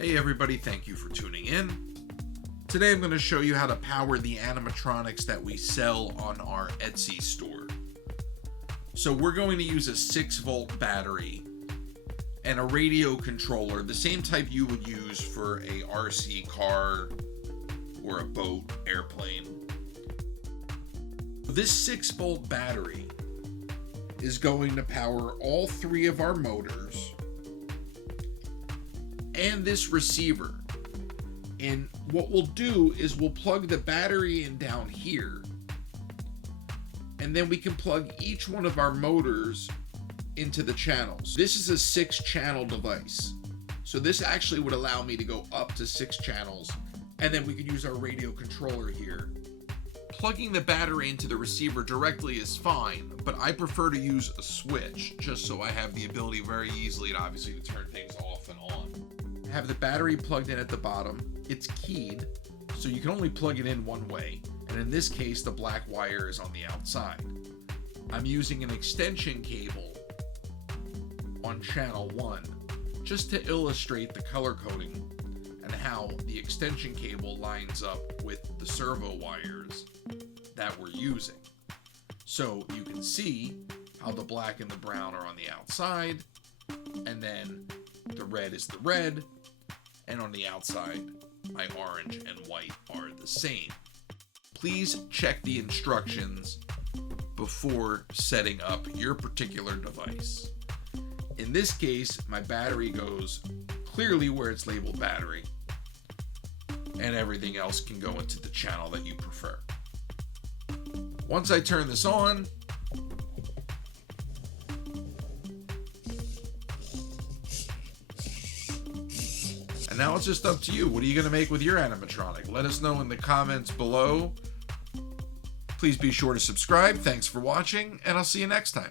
Hey everybody, thank you for tuning in. Today I'm going to show you how to power the animatronics that we sell on our Etsy store. So we're going to use a 6-volt battery and a radio controller, the same type you would use for a RC car or a boat, airplane. This 6-volt battery is going to power all 3 of our motors and this receiver. And what we'll do is we'll plug the battery in down here, and then we can plug each one of our motors into the channels. This is a 6-channel device, so this actually would allow me to go up to 6 channels, and then we could use our radio controller here. Plugging the battery into the receiver directly is fine, but I prefer to use a switch just so I have the ability very easily to turn things off and on. I have the battery plugged in at the bottom. It's keyed, so you can only plug it in one way, and in this case the black wire is on the outside. I'm using an extension cable on channel 1 just to illustrate the color coding and how the extension cable lines up with the servo wires that we're using. So you can see how the black and the brown are on the outside, and then the red is the red, and on the outside my orange and white are the same. Please check the instructions before setting up your particular device. In this case, my battery goes clearly where it's labeled battery, and everything else can go into the channel that you prefer. Once I turn this on, and now it's just up to you. What are you going to make with your animatronic? Let us know in the comments below. Please be sure to subscribe. Thanks for watching, and I'll see you next time.